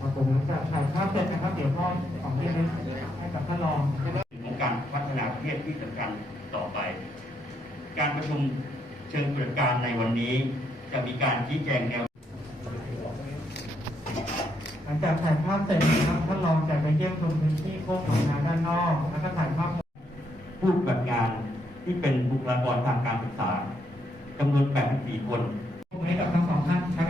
ครับผมหลังจากถ่ายภาพเสร็จนะครับ เดี๋ยวมอบของที่ระลึกให้กับท่านรองของการพัฒนาประเทศที่สำคัญต่อไป การประชุมเชิงปฏิบัติการในวันนี้ จะมีการชี้แจงแนว หลังจากถ่ายภาพเสร็จนะครับท่านรองจะไปเยี่ยมชมพื้นที่โค้งของนาด้านนอก แล้วก็ถ่ายภาพผู้ปฏิบัติงานที่เป็นบุคลากรทางการศึกษาจำนวน 84 คนให้กับทั้งสองท่านครับค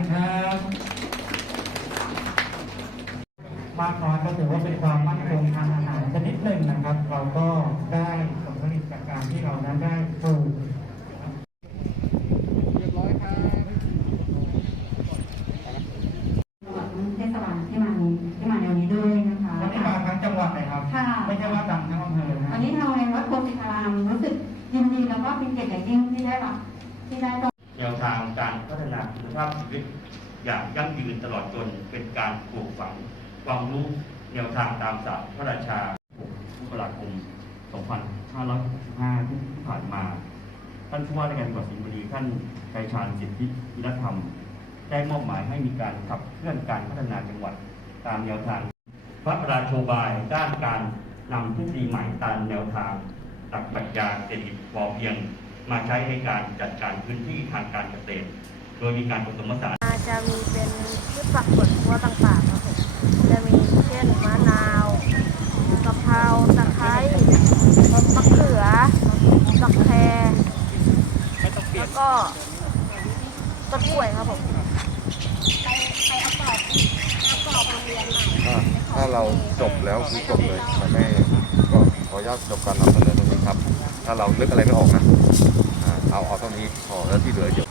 รับ มากน้อยก็ถือว่าเป็นความมั่นคงทางอาหารชนิดหนึ่งนะครับ เราก็ได้ผลผลิตจากการที่เรานั้นได้ปลูกจังหวัดเทศบาลที่มานี้ที่มาในวันนี้ด้วยนะคะวันนี้มาทั้งจังหวัดเลยครับค่ะไม่ใช่ว่าดังทั้งอำเภอนะวันนี้ทางโรงเรียนวัดโพธิคารามรู้สึกยินดีแล้วก็เป็นเกียรติอย่างยิ่งที่ได้รับที่ได้ตรงแนวทางการพัฒนาคุณภาพชีวิตอย่างยั่งยืนตลอดจนเป็นการปลูกฝัง ความรู้แนวทางตามศาสตร์พระราชาพุทธศักราคม 2565 ที่ผ่านมา ท่านผู้ว่าราชการจังหวัดสิงห์บุรีท่านไกรชาญสิทธิวิรธรรม ได้มอบหมายให้มีการขับเคลื่อนการพัฒนาจังหวัดตามแนวทาง พระราโชบายด้านการนำทฤษฎีใหม่ตามแนวทางหลักปรัชญาเศรษฐกิจพอเพียง มาใช้ในการจัดการพื้นที่ทางการเกษตร โดยมีการผสมผสานจะมีเป็นพืชผักสวนครัวต่างๆครับผมจะมีเช่นมะนาวกะเพราตะไคร้มะเขือตะแครแล้วก็ต้นกล้วยครับผมถ้าถ้าเราจบแล้วคือจบเลยมันไม่ก็ขออนุญาตจบการนำเสนอตรงนี้ครับ ถ้าเรานึกอะไรไม่ออกนะอ่าเอาเอาเท่านี้พอแล้วที่เหลือเดี๋ยว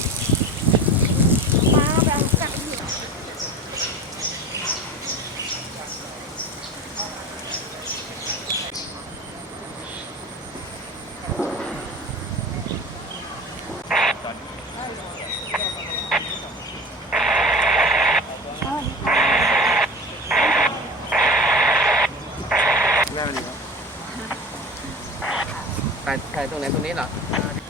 มาแบบจับอยู่แม่ดีครับ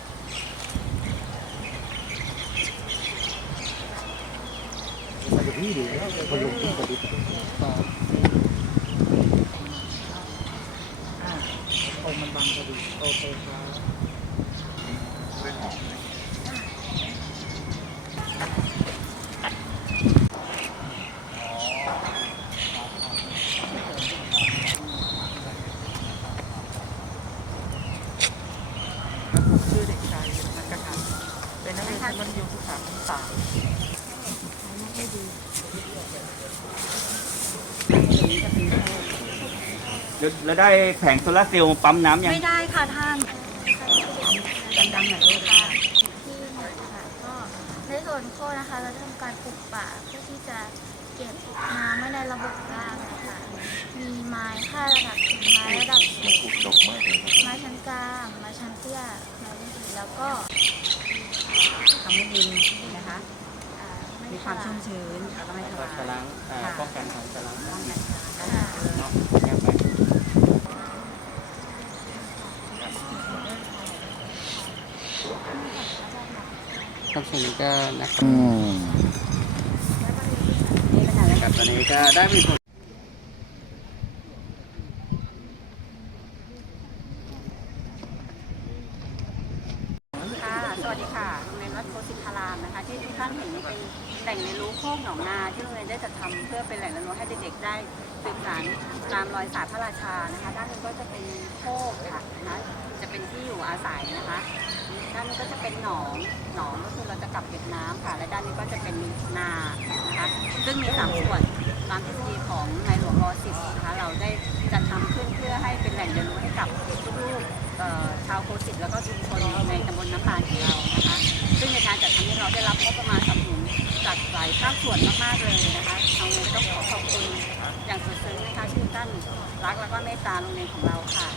ถ่ายถ่ายตรงไหนตรงนี้เหรอชื่อเด็กชายนักการเป็นนักเรียนชั้นมัธยมศึกษาปีสาม แล้วได้แผงโซลาร์เซลล์ปั๊มน้ำยังไม่ได้ค่ะท่านดังๆหน่อยลูกค่ะก็ในส่วนโค้นะคะ เราทำการปลูกป่าเพื่อที่จะเก็บน้ำไว้ในระบบรางนะคะมีไม้ค่าระดับสูงไม้ระดับสูงปลูกดกมากเลยครับไม้ชั้นกลางไม้ชั้นเตี้ยไม้รุ่นดีแล้วก็ทำให้ดินนะคะ อ่าไมีความชุ่มชื้นแล้วก็ไม่ทลายจะล้างอ่าป้องกันการจะล้างป้องกันการค่ะเนาะแก้ไป ครับส่วนนี้ก็นะครับครับตอนนี้ก็ได้มีผล ค่ะ สวัสดีค่ะ โรงเรียนวัดโพธิคารามนะคะ ที่ทุกท่านเห็นนี่เป็น แหล่งเรียนรู้โคกหนองนาที่โรงเรียนได้จัดทำเพื่อเป็นแหล่งเรียนรู้ให้เด็กๆได้สืบสานตามรอยศาสตร์พระราชานะคะด้านนี้ก็จะเป็นโคกค่ะนะคะจะเป็นที่อยู่อาศัยนะคะด้านนี้ก็จะเป็นหนองหนองก็คือเราจะกลับเก็บน้ำค่ะ และด้านนี้ก็จะเป็นนานะคะซึ่งมีสามส่วนตามทฤษฎีของนายหลวงรอสิบายภาคส่วนมากๆเลยนะคะทางโรงเรียนต้องขอขอบคุณอย่างสุดซึ้งนะคะที่ท่านรักแล้วก็เมตตาโรงเรียนของเราค่ะ